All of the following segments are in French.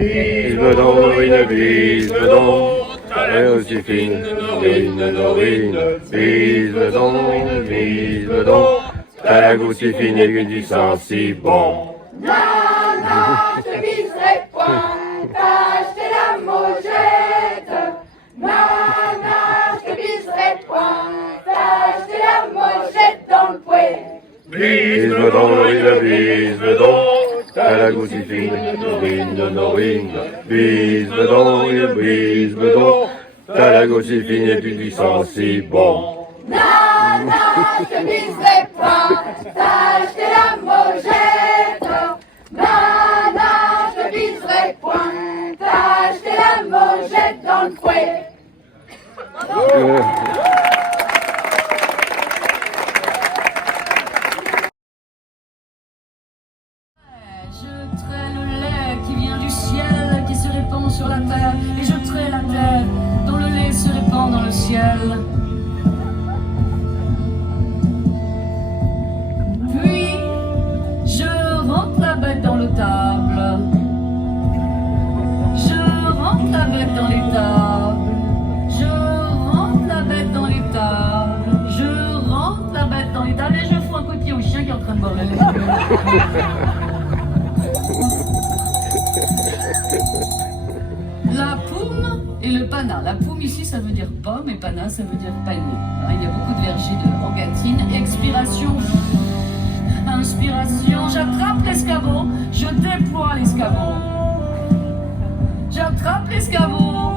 Bisbedon, bisbedon, elle est aussi fine, Dorine, bisbedon, bisbedon, t'as la goutte si fine et du sang si bon. Non, non, je viserai point, t'as acheté la mojette. Non, non, je viserai point, t'as acheté la mojette dans le poêle. Bisbedon, bisbedon, t'as la goutte si fine, Dorine, bisbedon, bisbedon, t'as la goutte si fine et du sang si bon. Non, non, je viserai point, t'as acheté la mojette. Non, non, je viserai point, t'as acheté la mojette dans le poêle. Je trais le lait qui vient du ciel, qui se répand sur la terre, et je trais la terre dont le lait se répand dans le ciel. Puis je rentre la bête dans le table, je rentre la bête dans les tables, je rentre la bête dans les tables, je rentre la bête dans les tables, et je fous un coup de pied au chien qui est en train de boire le lait. La pomme et le pana. La pomme ici ça veut dire pomme et pana ça veut dire panier. Il y a beaucoup de vergers de rogatine. Expiration, inspiration, j'attrape l'escabeau, je déploie l'escabeau. J'attrape l'escabeau,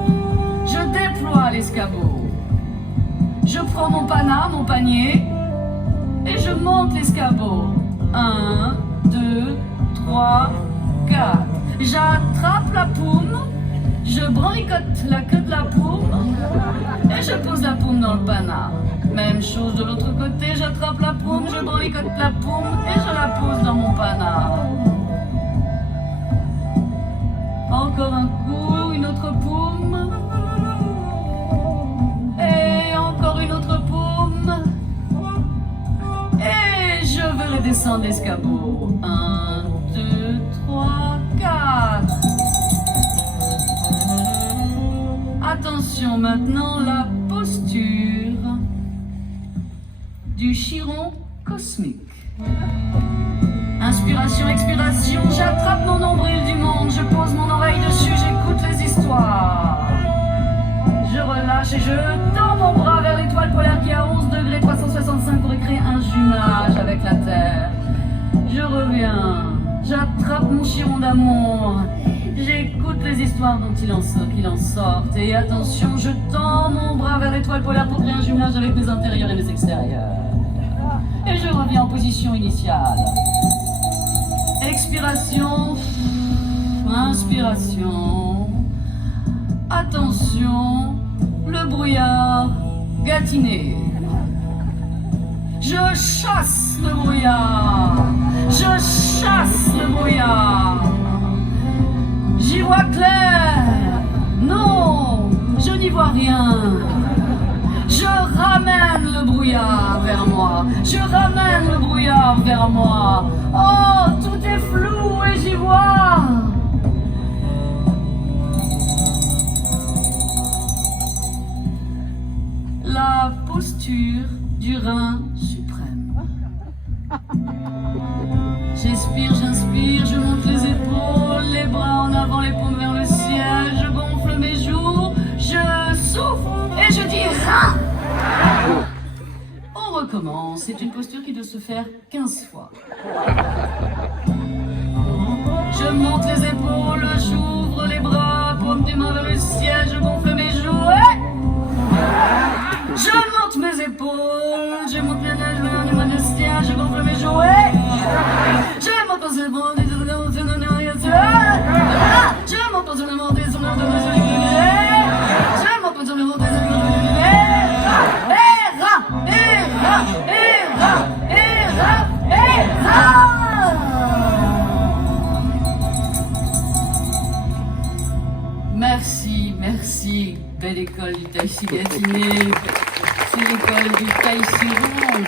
je déploie l'escabeau. Je prends mon pana, mon panier, et je monte l'escabeau. 1, 2, 3, 4. J'attrape la pomme, je branlicote la queue de la pomme et je pose la pomme dans le pana. Même chose de l'autre côté, j'attrape la pomme, je branlicote la pomme et je la pose dans mon pana. Encore un coup, une autre pomme. Et encore une autre pomme. Et je vais redescendre l'escabeau. 1, 2, 3, 4. Attention maintenant, la posture du chiron cosmique. Inspiration, expiration, j'attrape mon nombril du monde, je pose mon oreille dessus, j'écoute les histoires. Je relâche et je tends mon bras vers l'étoile polaire qui est à 11 degrés 365 pour créer un jumelage avec la Terre. Je reviens, j'attrape mon chiron d'amour, j'écoute les histoires dont il en sortent. Et attention, je tends mon bras vers l'étoile polaire pour créer un jumelage avec mes intérieurs et mes extérieurs. Et je reviens en position initiale. Expiration, inspiration. Attention, le brouillard gâtiné. Je chasse le brouillard. Je chasse le brouillard. J'y vois clair. Non, je n'y vois rien. Je ramène le brouillard vers moi. Je ramène le brouillard vers moi. Oh, tout est flou et j'y vois. La posture du rein suprême. J'expire, j'inspire, je monte les épaules, les bras en avant, les paumes vers le ciel, je gonfle mes joues, je souffle et je dis rein. On recommence, c'est une posture qui doit se faire 15 fois. Je monte les épaules, j'ouvre les bras, paume des mains vers le ciel, je gonfle mes joues et... Je monte mes épaules, je monte mes mains vers le ciel, je gonfle mes joues et... Je monte mes épaules, je monte mes Merci, merci, belle école du Tai Chi Gâtinais, c'est l'école du Tai Chi Rond.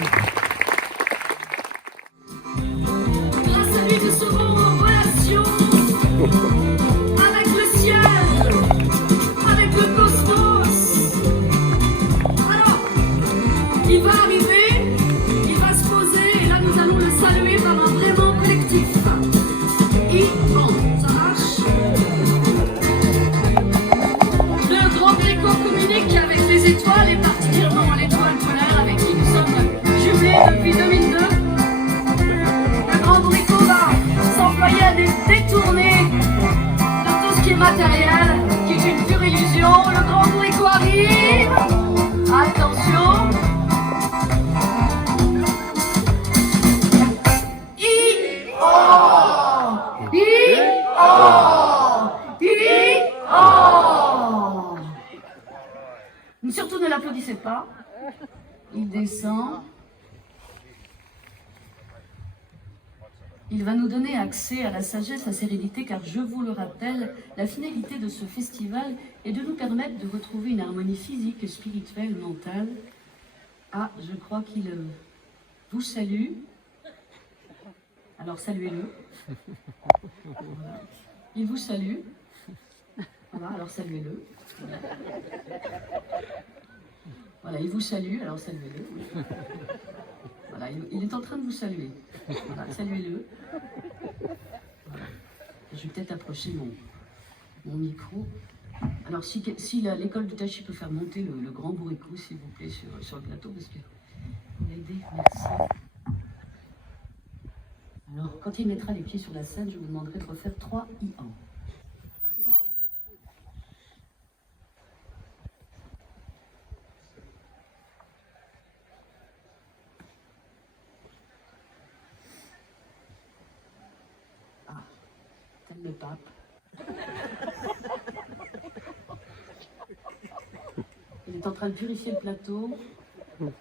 Grâce à lui, nous serons en relation avec applaudissez pas. Il descend. Il va nous donner accès à la sagesse, à la sérénité, car je vous le rappelle, la finalité de ce festival est de nous permettre de retrouver une harmonie physique, spirituelle, mentale. Ah, je crois qu'il vous salue. Alors saluez-le. Voilà. Il vous salue. Voilà, alors saluez-le. Voilà, il vous salue, alors saluez-le. Voilà, il est en train de vous saluer. Voilà, saluez-le. Voilà. Je vais peut-être approcher mon micro. Alors, si l'école de Tachi peut faire monter le grand bourricot, s'il vous plaît, sur le plateau, parce que vous l'aidez, merci. Alors, quand il mettra les pieds sur la scène, je vous demanderai de refaire 3 I1. Le pape. Il est en train de purifier le plateau. Voilà.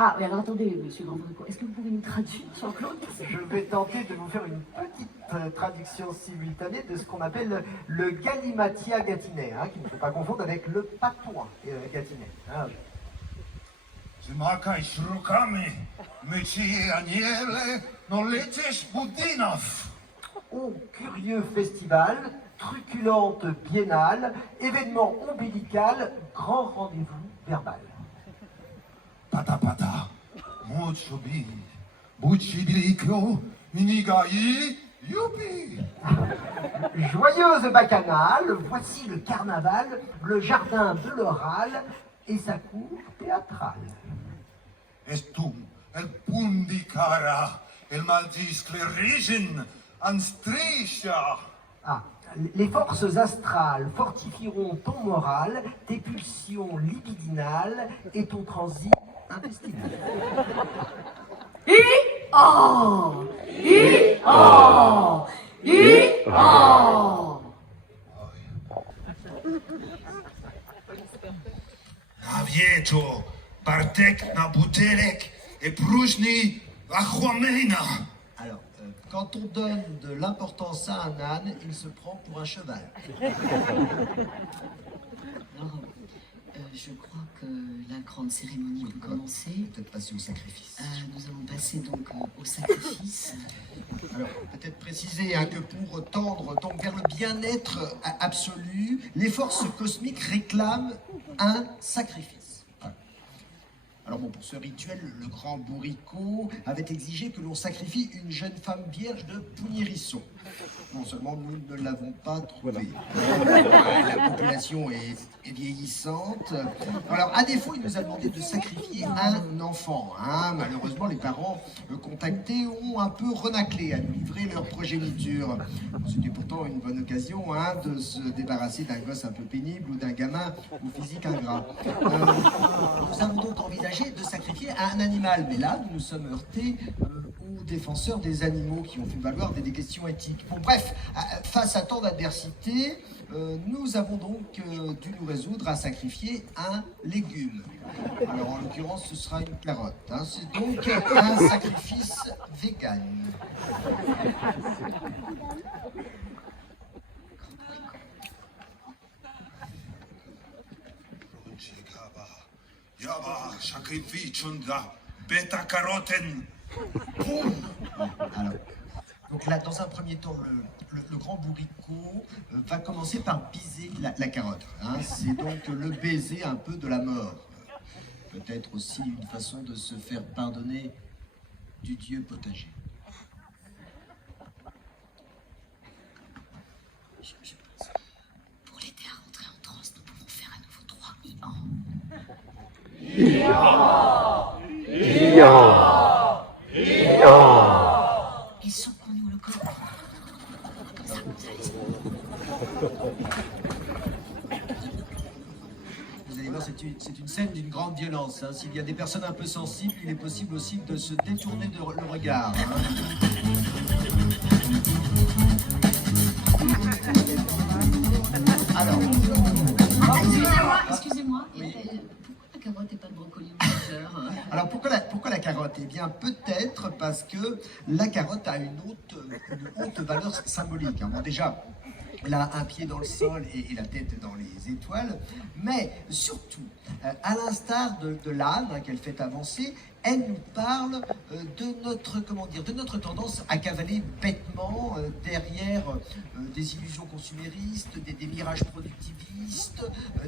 Ah, mais alors attendez, monsieur Grand-Bricot, est-ce que vous pouvez nous traduire, Jean-Claude? Je vais tenter de vous faire une petite traduction simultanée de ce qu'on appelle le galimatia gâtinais, hein, qu'il ne faut pas confondre avec le patois gâtinais. Hein. Au curieux festival, truculente biennale, événement ombilical, grand rendez-vous verbal. Pata pata, mucho bi, buchi bilico, minigai, youpi. Joyeuse bacchanale, voici le carnaval, le jardin de l'oral et sa cour théâtrale. Estum, el pundi cara, el maldis clerigen, anstrisha. Ah, les forces astrales fortifieront ton moral, tes pulsions libidinales et ton transit intestinal. I-oh! I-oh! I-oh! Avieto, Bartek na butelek, et Prujni la Juamena. Alors, quand on donne de l'importance à un âne, il se prend pour un cheval. Alors, je crois que la grande cérémonie peut commencer. Peut-être passer au sacrifice. Nous allons passer donc au sacrifice. Alors, peut-être préciser hein, que pour tendre donc vers le bien-être absolu, les forces cosmiques réclament un sacrifice. Voilà. Alors bon, pour ce rituel, le grand bourricot avait exigé que l'on sacrifie une jeune femme vierge de Pougnérisson. Non seulement nous ne l'avons pas trouvée. La population est vieillissante. Alors, à défaut, il nous a demandé de sacrifier un enfant. Hein. Malheureusement, les parents contactés ont un peu renaclé à nous livrer leur progéniture. C'était pourtant une bonne occasion hein, de se débarrasser d'un gosse un peu pénible ou d'un gamin au physique ingrat. Nous avons donc envisagé de sacrifier un animal. Mais là, nous nous sommes heurtés aux défenseurs des animaux qui ont fait valoir des questions éthiques. Bon, bref, face à tant d'adversité, nous avons donc dû nous résoudre à sacrifier un légume. Alors, en l'occurrence, ce sera une carotte. Hein. C'est donc un sacrifice vegan. Yaba, sacrificio da beta caroten. Alors, donc là, dans un premier temps, le grand bourricot va commencer par biser la carotte. Hein. C'est donc le baiser un peu de la mort. Peut-être aussi une façon de se faire pardonner du dieu potager. Je pense que pour l'aider à rentrer en transe, nous pouvons faire à nouveau 3 I-an. Et secouons-nous le corps. Comme ça, vous allez. vous allez voir, c'est une scène d'une grande violence. Hein. S'il y a des personnes un peu sensibles, il est possible aussi de se détourner le regard. Hein. Alors, Excusez-moi, Oui. pourquoi la carotte et pas de brocoli ou de fleurs alors pourquoi la carotte? Eh bien, peut-être parce que la carotte a une haute valeur symbolique. Hein. Bon, déjà, elle a un pied dans le sol et la tête dans les étoiles, mais surtout, à l'instar de l'âne hein, qu'elle fait avancer, elle nous parle de notre tendance à cavaler bêtement derrière des illusions consuméristes, des mirages productivistes,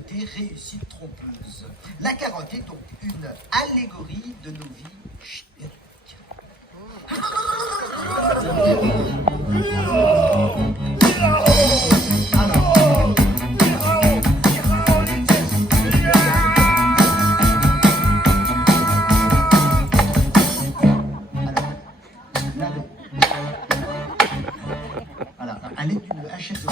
des réussites trompeuses. La carotte est donc une allégorie de nos vies chimériques. Voilà, à l'aide d'une hachette de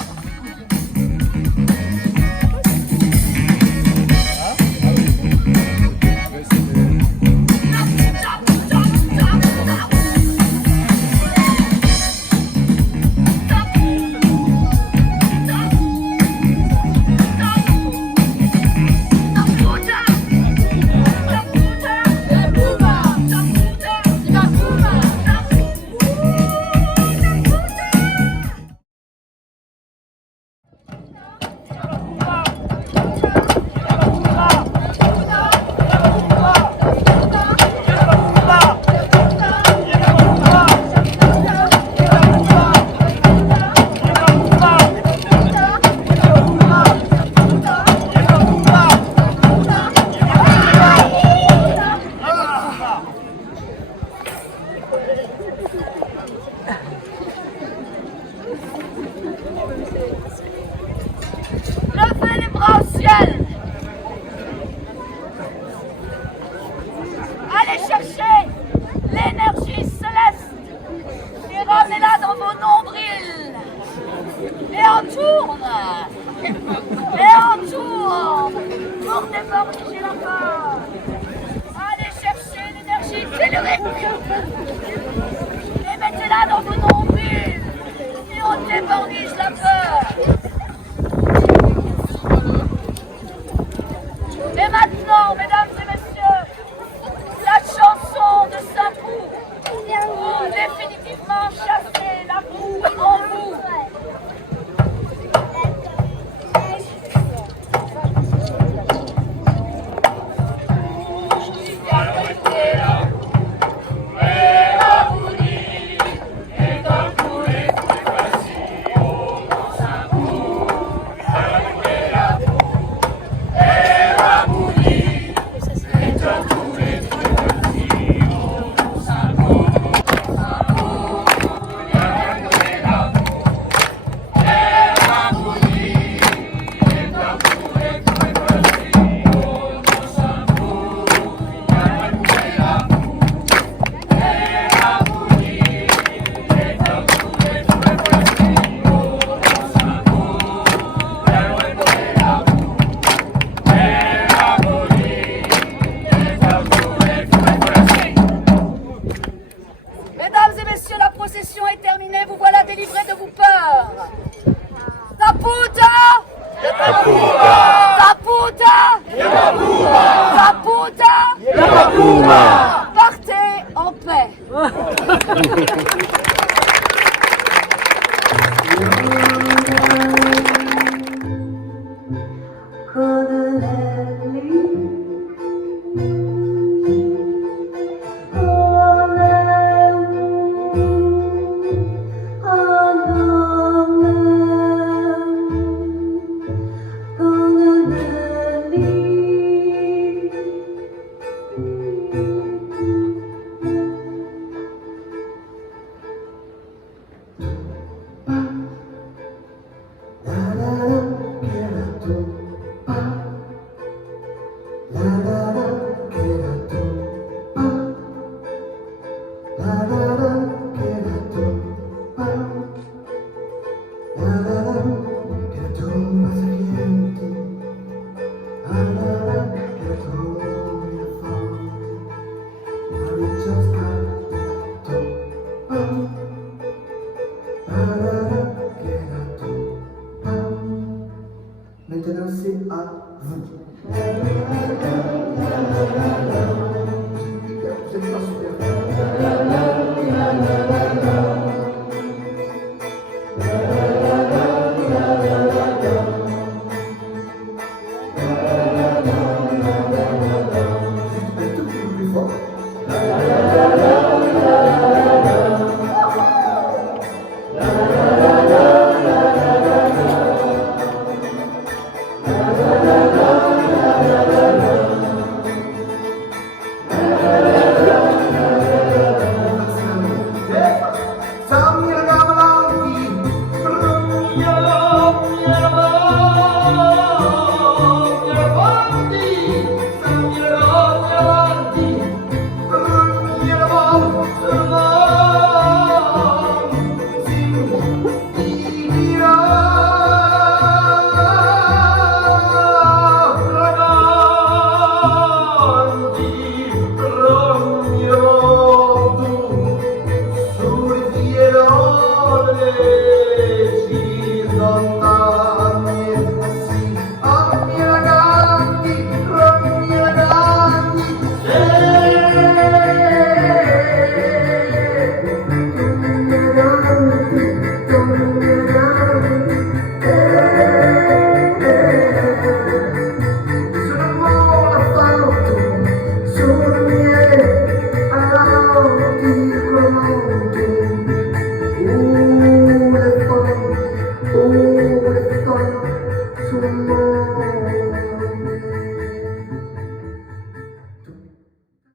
Levez les bras au ciel. Allez chercher l'énergie céleste et ramenez-la dans vos nombrils. Et on tourne pour débordiger la peur. Allez chercher l'énergie tellurique et mettez-la dans vos nombrils et on débordige la peur. Et maintenant, mesdames